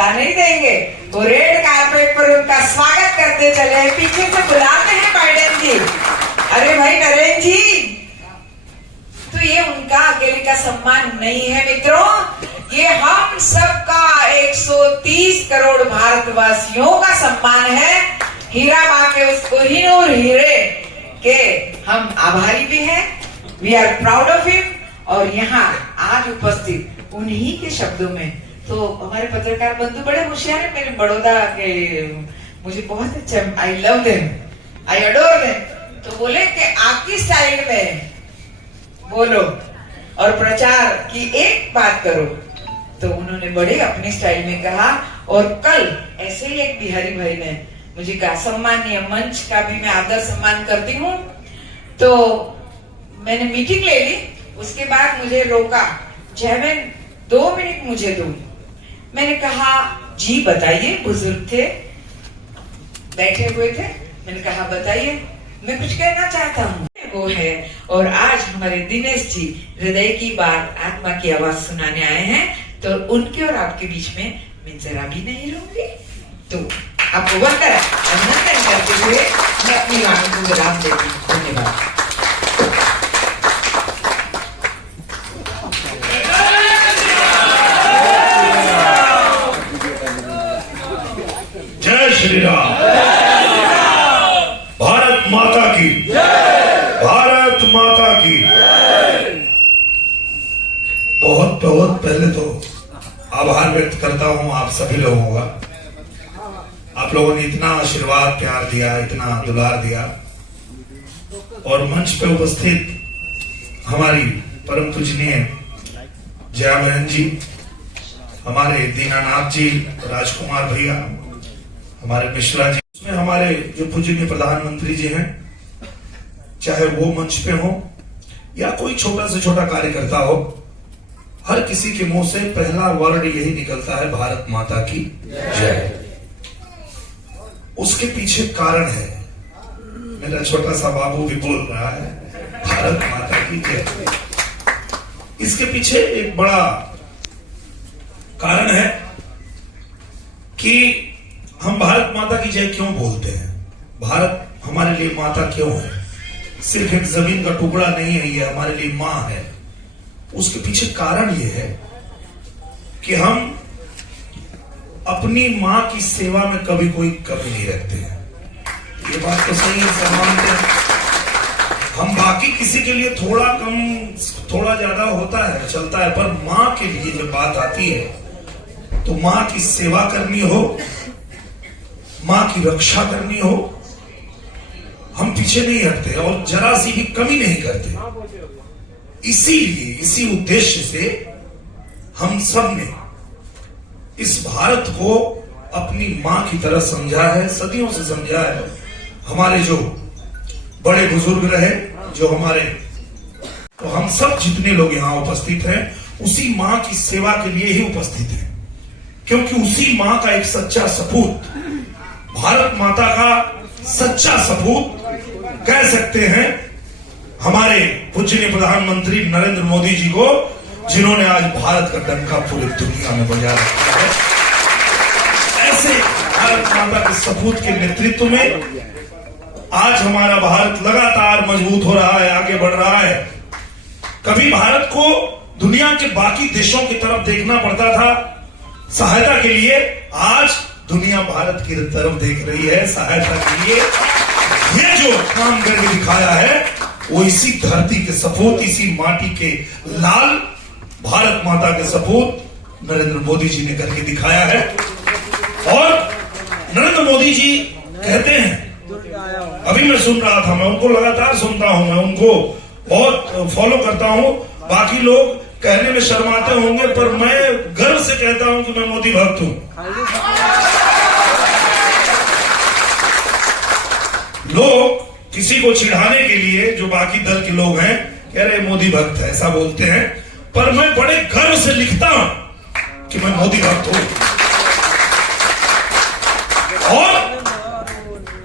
चिल्ला नहीं देंगे। वो रेड कारपेट पर उनका स्वागत करते चले, पीछे से बुलाते हैं बाइडेन जी, अरे भाई नरेंद्र जी। तो ये उनका अकेले का सम्मान नहीं है मित्रों, ये हम सबका 130 करोड़ भारतवासियों का सम्मान है। हीरा माँ के उस कोहिनूर हीरे के हम आभारी भी हैं। We are proud of him. और यहाँ आज उपस्थित उन्हीं के शब्दों में, तो हमारे पत्रकार बंधु बड़े होशियार है, मेरे बड़ौदा के, मुझे बहुत अच्छा, I love them, I adore them. तो बोले कि आपकी स्टाइल में बोलो और प्रचार की एक बात करो। तो उन्होंने बड़े अपने स्टाइल में कहा। और कल ऐसे ही एक बिहारी भाई ने मुझे कहा, सम्मानीय मंच का भी मैं आदर सम्मान करती हूँ। तो मैंने मीटिंग ले ली, उसके बाद मुझे रोका, जयवेन 2 मिनट मुझे दो। मैंने कहा जी बताइए, बुजुर्ग थे बैठे हुए थे, मैंने कहा बताइए, मैं कुछ कहना चाहता हूँ। वो है, और आज हमारे दिनेश जी हृदय की बात, आत्मा की आवाज सुनाने आए हैं। तो उनके और आपके बीच में मैं जरा भी नहीं रहूंगी। तो आपको वंदन अभिनंदन करते हुए मैं अपनी वाणी को विराम देती हूँ। धन्यवाद। जय श्री राम। भारत माता की, भारत माता की। बहुत बहुत पहले तो आभार व्यक्त करता हूं आप सभी लोगों का। आप लोगों ने इतना आशीर्वाद प्यार दिया, इतना दुलार दिया। और मंच पे उपस्थित हमारी परम पूजनीय जया बहन जी, हमारे दीनानाथ जी, राजकुमार भैया, हमारे मिश्रा जी, उसमें हमारे जो पूजनीय प्रधानमंत्री जी हैं, चाहे वो मंच पे हो या कोई छोटा से छोटा कार्यकर्ता हो, हर किसी के मुंह से पहला वर्ड यही निकलता है, भारत माता की जय। उसके पीछे कारण है, मेरा छोटा सा बाबू भी बोल रहा है, भारत माता की जय। इसके पीछे एक बड़ा कारण है कि हम भारत माता की जय क्यों बोलते हैं। भारत हमारे लिए माता क्यों है? सिर्फ एक जमीन का टुकड़ा नहीं है, ये हमारे लिए मां है। उसके पीछे कारण ये है कि हम अपनी मां की सेवा में कभी कोई कमी नहीं रखते हैं। ये बात तो सही है, मानते हैं। हम बाकी किसी के लिए थोड़ा कम थोड़ा ज्यादा होता है, चलता है, पर मां के लिए जब बात आती है तो मां की सेवा करनी हो, मां की रक्षा करनी हो, हम पीछे नहीं हटते और जरा सी भी कमी नहीं करते। इसीलिए इसी उद्देश्य से हम सब ने इस भारत को अपनी मां की तरह समझा है, सदियों से समझा है। हमारे जो बड़े बुजुर्ग रहे, जो हमारे, तो हम सब जितने लोग यहाँ उपस्थित हैं उसी मां की सेवा के लिए ही उपस्थित हैं, क्योंकि उसी मां का एक सच्चा सपूत, भारत माता का सच्चा सपूत कह सकते हैं हमारे पूजनीय प्रधानमंत्री नरेंद्र मोदी जी को, जिन्होंने आज भारत का डंका पूरी दुनिया में बजा रखा है। ऐसे भारत माता के सपूत के नेतृत्व में आज हमारा भारत लगातार मजबूत हो रहा है, आगे बढ़ रहा है। कभी भारत को दुनिया के बाकी देशों की तरफ देखना पड़ता था सहायता के लिए, आज दुनिया भारत की तरफ देख रही है सहायता के लिए। ये जो काम करके दिखाया है वो इसी धरती के सपूत, इसी माटी के लाल भारत माता के सपूत नरेंद्र मोदी जी ने करके दिखाया है। और नरेंद्र मोदी जी कहते हैं, अभी मैं सुन रहा था, मैं उनको लगातार सुनता हूं, मैं उनको बहुत फॉलो करता हूं। बाकी लोग कहने में शर्माते होंगे, पर मैं गर्व से कहता हूं कि मैं मोदी भक्त हूं। लोग किसी को चिढ़ाने के लिए, जो बाकी दल के लोग हैं, कह रहे मोदी भक्त है, ऐसा बोलते हैं, पर मैं बड़े गर्व से लिखता हूं कि मैं मोदी भक्त हूं। और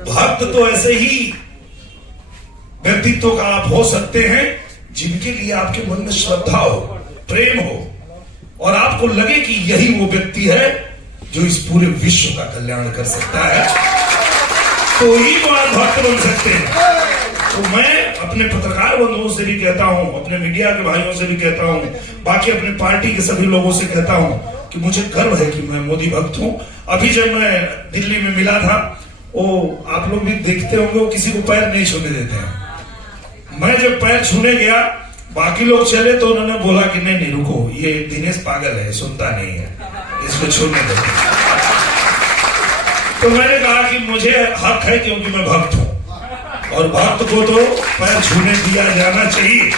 भक्त तो ऐसे ही व्यक्तित्व का आप हो सकते हैं जिनके लिए आपके मन में श्रद्धा हो, प्रेम हो, और आपको लगे कि यही वो व्यक्ति है जो इस पूरे विश्व का कल्याण कर सकता है, तो ही तो आप भक्त बन सकते हैं। तो मैं अपने पत्रकार बंधुओं से भी कहता हूं, अपने मीडिया के भाइयों से भी कहता हूं, बाकी अपने पार्टी के सभी लोगों से कहता हूं कि मुझे गर्व है कि मैं मोदी भक्त हूं। अभी जब मैं दिल्ली में मिला था, वो आप लोग भी देखते होंगे, वो किसी को पैर नहीं छूने देते हैं। मैं जब पैर छूने गया, बाकी लोग चले तो उन्होंने बोला कि नहीं रुको, ये दिनेश पागल है, सुनता नहीं है, इसको छूने दो। तो मैंने कहा कि मुझे हक है क्योंकि मैं भक्त हूं, और भक्त को तो पैर छूने दिया जाना चाहिए।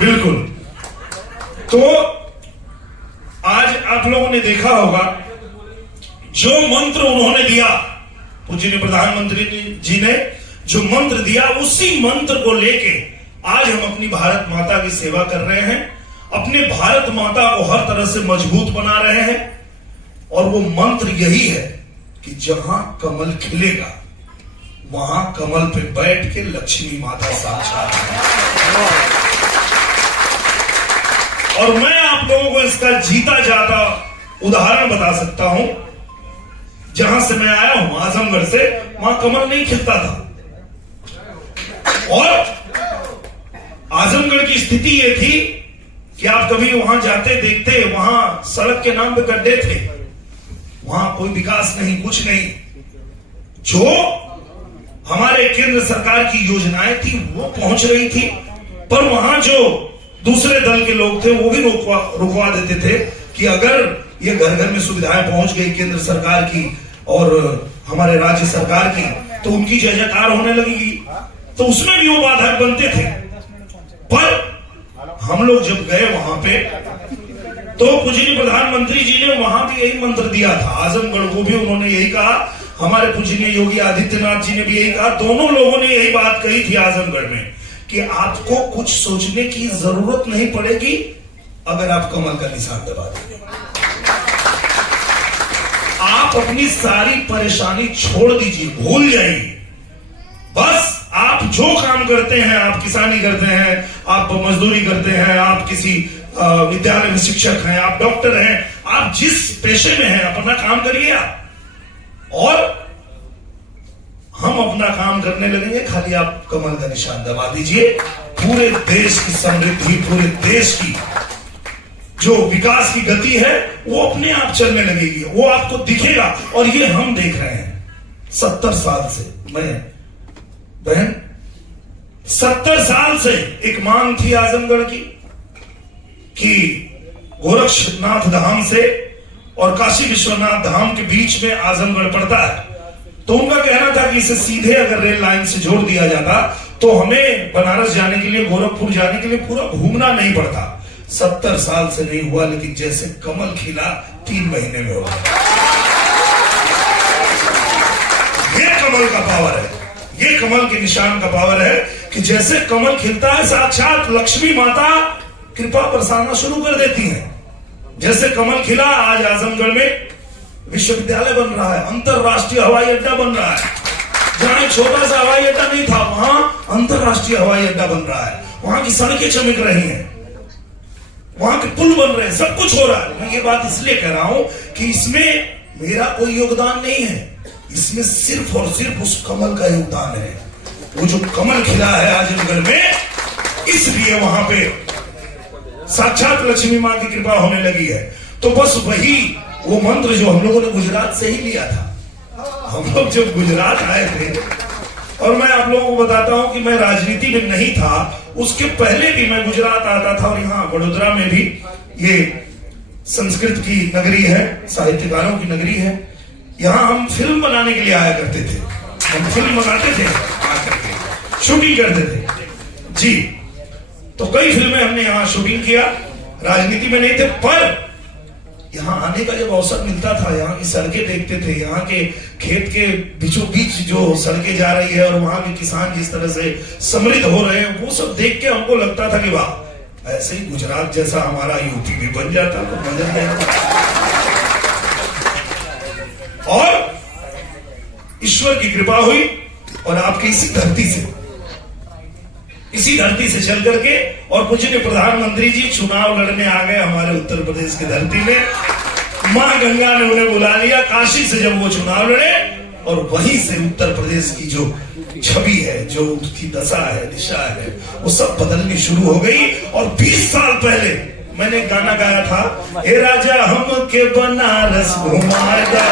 बिल्कुल। तो आज आप लोगों ने देखा होगा, जो मंत्र उन्होंने दिया, पूज्य प्रधानमंत्री जी ने जो मंत्र दिया, उसी मंत्र को लेके आज हम अपनी भारत माता की सेवा कर रहे हैं, अपने भारत माता को हर तरह से मजबूत बना रहे हैं। और वो मंत्र यही है कि जहां कमल खिलेगा वहां कमल पे बैठ के लक्ष्मी माता साक्षात है। और मैं आप लोगों को इसका जीता जाता उदाहरण बता सकता हूं। जहां से मैं आया हूं, आजमगढ़ से, वहां कमल नहीं खिलता था। और आजमगढ़ की स्थिति यह थी कि आप कभी वहां जाते देखते, वहां सड़क के नाम पे गड्ढे थे, वहां कोई विकास नहीं, कुछ नहीं। जो हमारे केंद्र सरकार की योजनाएं थी वो पहुंच रही थी, पर वहां जो दूसरे दल के लोग थे वो भी रुकवा देते थे कि अगर ये घर घर में सुविधाएं पहुंच गई केंद्र सरकार की और हमारे राज्य सरकार की, तो उनकी जय जयकार होने लगेगी। तो उसमें भी वो बाधक बनते थे। पर हम लोग जब गए वहां पे, तो पूजनीय प्रधानमंत्री जी ने वहां भी यही मंत्र दिया था। आजमगढ़ को भी उन्होंने यही कहा, हमारे पूजनीय योगी आदित्यनाथ जी ने भी यही कहा, दोनों लोगों ने यही बात कही थी आजमगढ़ में कि आपको कुछ सोचने की जरूरत नहीं पड़ेगी अगर आप कमल का निशान दबा देंगे। आप अपनी सारी परेशानी छोड़ दीजिए, भूल जाइए। बस आप जो काम करते हैं, आप किसानी करते हैं, आप मजदूरी करते हैं, आप किसी विद्यालय में शिक्षक हैं, आप डॉक्टर हैं, आप जिस पेशे में हैं अपना काम करिए आप, और हम अपना काम करने लगेंगे। खाली आप कमल का निशान दबा दीजिए, पूरे देश की समृद्धि, पूरे देश की जो विकास की गति है वो अपने आप चलने लगेगी, वो आपको दिखेगा। और ये हम देख रहे हैं 70 साल से। मैं बहन 70 साल से एक मांग थी आजमगढ़ की कि गोरक्षनाथ धाम से और काशी विश्वनाथ धाम के बीच में आजमगढ़ पड़ता है, तो उनका कहना था कि इसे सीधे अगर रेल लाइन से जोड़ दिया जाता तो हमें बनारस जाने के लिए, गोरखपुर जाने के लिए पूरा घूमना नहीं पड़ता। 70 साल से नहीं हुआ, लेकिन जैसे कमल खिला 3 महीने में हुआ। ये कमल का पावर है, ये कमल के निशान का पावर है कि जैसे कमल खिलता है, साक्षात लक्ष्मी माता कृपा बरसाना शुरू कर देती है। जैसे कमल खिला, आज आजमगढ़ में विश्वविद्यालय बन रहा है, अंतरराष्ट्रीय हवाई अड्डा बन रहा है। जहां एक छोटा सा हवाई अड्डा नहीं था, वहां अंतरराष्ट्रीय हवाई अड्डा बन रहा है। वहां की सड़कें चमक रही हैं, वहां के पुल बन रहे हैं, सब कुछ हो रहा है। मैं ये बात इसलिए कह रहा हूं कि इसमें मेरा कोई योगदान नहीं है, इसमें सिर्फ और सिर्फ उस कमल का योगदान है। वो जो कमल खिला है आजमगढ़ में, इसलिए वहां पे साक्षात लक्ष्मी मां की कृपा होने लगी है। तो बस वही वो मंत्र जो हम लोगों ने गुजरात से ही लिया था। हम लोग जब गुजरात आए थे, और मैं आप लोगों को बताता हूं कि मैं राजनीति में नहीं था, उसके पहले भी मैं गुजरात आता था। और यहाँ वडोदरा में भी, ये संस्कृत की नगरी है, साहित्यकारों की नगरी है, यहाँ हम फिल्म बनाने के लिए आया करते थे। हम फिल्म बनाते थे, आकर के शूटिंग करते थे जी। तो कई फिल्में हमने यहाँ शूटिंग किया, राजनीति में नहीं थे, पर यहाँ आने का जब अवसर मिलता था, यहाँ की सड़कें देखते थे, यहाँ के खेत के बीचों बीच जो सड़कें जा रही है और वहां के किसान जिस तरह से समृद्ध हो रहे हैं, वो सब देख के हमको लगता था कि वाह, ऐसे ही गुजरात जैसा हमारा यूपी भी बन जाता तो मजा नहीं आता। और ईश्वर की कृपा हुई और आपकी इसी धरती से इसी धरती से चल करके, और पूज्य प्रधानमंत्री जी चुनाव लड़ने आ गए हमारे उत्तर प्रदेश की धरती में। मां गंगा ने उन्हें बुला लिया काशी से जब वो चुनाव लड़े, और वहीं से उत्तर प्रदेश की जो छवि है, जो उसकी दशा है, दिशा है, वो सब बदलनी शुरू हो गई। और 20 साल पहले मैंने एक गाना गाया था, ए राजा हम के बनारस घुमाएगा।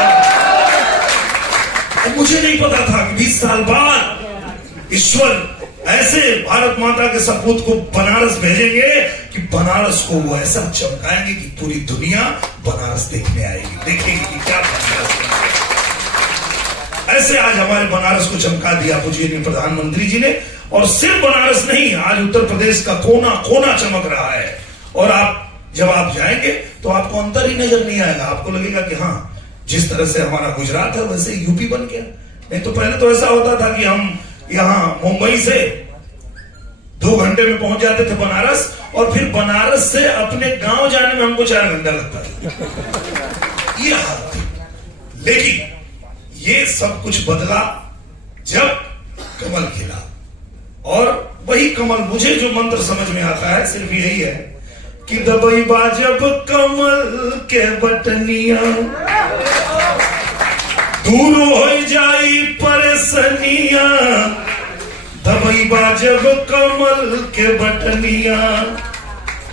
मुझे नहीं पता था कि 20 साल बाद ईश्वर ऐसे भारत माता के सपूत को बनारस भेजेंगे कि बनारस को वो ऐसा चमकाएंगे कि पूरी दुनिया बनारस देखने आएगी, देखेगी कि क्या बनारस है। ऐसे आज हमारे बनारस को चमका दिया पूज्य प्रधानमंत्री जी ने। और सिर्फ बनारस नहीं, आज उत्तर प्रदेश का कोना कोना चमक रहा है। और जब आप जाएंगे तो आपको अंतर ही नजर नहीं आएगा। आपको लगेगा कि हाँ, जिस तरह से हमारा गुजरात है वैसे यूपी बन गया। नहीं तो पहले तो ऐसा होता था कि हम यहाँ मुंबई से 2 घंटे में पहुंच जाते थे बनारस, और फिर बनारस से अपने गांव जाने में हमको 4 घंटा लगता था। ये हाल थी। लेकिन ये सब कुछ बदला जब कमल खिला। और वही कमल, मुझे जो मंत्र समझ में आता है सिर्फ यही है कि दबई बाजब कमल के बटनिया, दूर हो जाई परेशानिया, दबई बाजब कमल के बटनिया।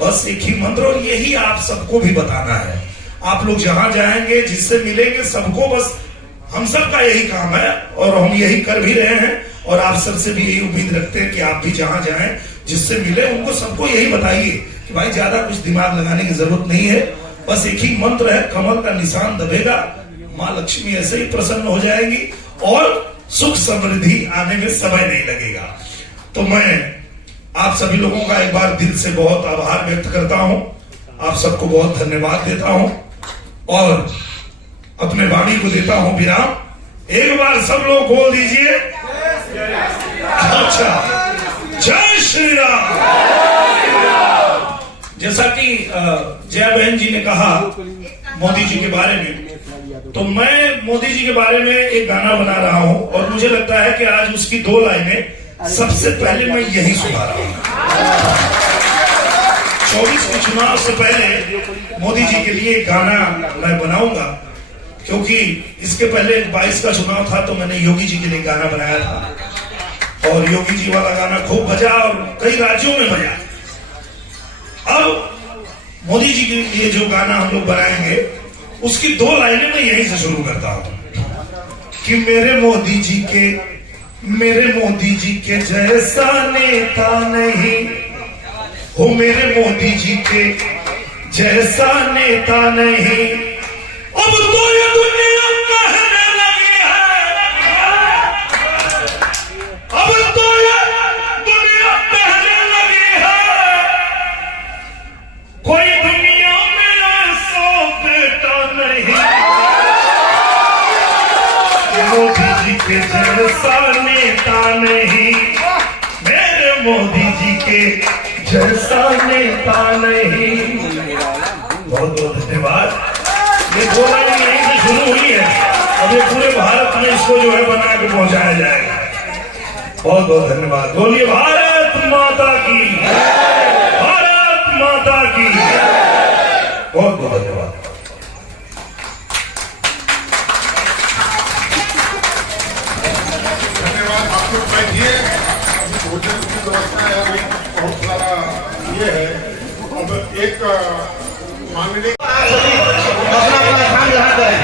बस एक ही मंत्र, और यही आप सबको भी बताना है। आप लोग जहां जाएंगे, जिससे मिलेंगे, सबको बस हम सबका यही काम है, और हम यही कर भी रहे हैं। और आप सबसे भी यही उम्मीद रखते हैं कि आप भी जहां जाएं, जिससे मिले, उनको सबको यही बताइए कि भाई ज्यादा कुछ दिमाग लगाने की जरूरत नहीं है। बस एक ही मंत्र है, कमल का निशान दबेगा, माँ लक्ष्मी ऐसे ही प्रसन्न हो जाएगी, और सुख समृद्धि आने में समय नहीं लगेगा। तो मैं आप सभी लोगों का एक बार दिल से बहुत आभार व्यक्त करता हूं। आप सबको बहुत धन्यवाद देता हूं, और अपने वाणी को देता हूं विराम। एक बार सब लोग बोल दीजिए, अच्छा, जय श्री राम। जैसा कि जया बहन जी ने कहा मोदी जी के बारे में, तो मैं मोदी जी के बारे में एक गाना बना रहा हूं, और मुझे लगता है कि आज उसकी 2 लाइनें सबसे पहले मैं यही सुना रहा हूं। 24 के चुनाव से पहले मोदी जी के लिए गाना मैं बनाऊंगा, क्योंकि इसके पहले 22 का चुनाव था तो मैंने योगी जी के लिए गाना बनाया था, और योगी जी वाला गाना खूब बजा और कई राज्यों में बजा। अब मोदी जी के लिए जो गाना हम लोग बनाएंगे, उसकी 2 लाइनें मैं यहीं से शुरू करता हूं कि मेरे मोदी जी के जैसा नेता नहीं हो, मेरे मोदी जी के जैसा नेता नहीं। अब तो ये दुनिया कहने लगी है, अब तो ये दुनिया कहने लगी है, कोई दुनिया में ऐसा बेटा नहीं, मोदी जी के जैसा नेता नहीं, मेरे मोदी जी के जैसा नेता नहीं। बहुत बहुत धन्यवाद। ये 2 लाइन यहीं से शुरू हुई है, अब ये पूरे भारत में इसको जो है बना के पहुंचाया जाएगा। बहुत बहुत धन्यवाद। बोलिए भारत माता की, भारत माता की। बहुत बहुत धन्यवाद। धन्यवाद। आप लोग बैठिए, भोजन की व्यवस्था है, अभी बहुत सारा ये है। अब एक माननीय अपना स्थान ग्रहण करें।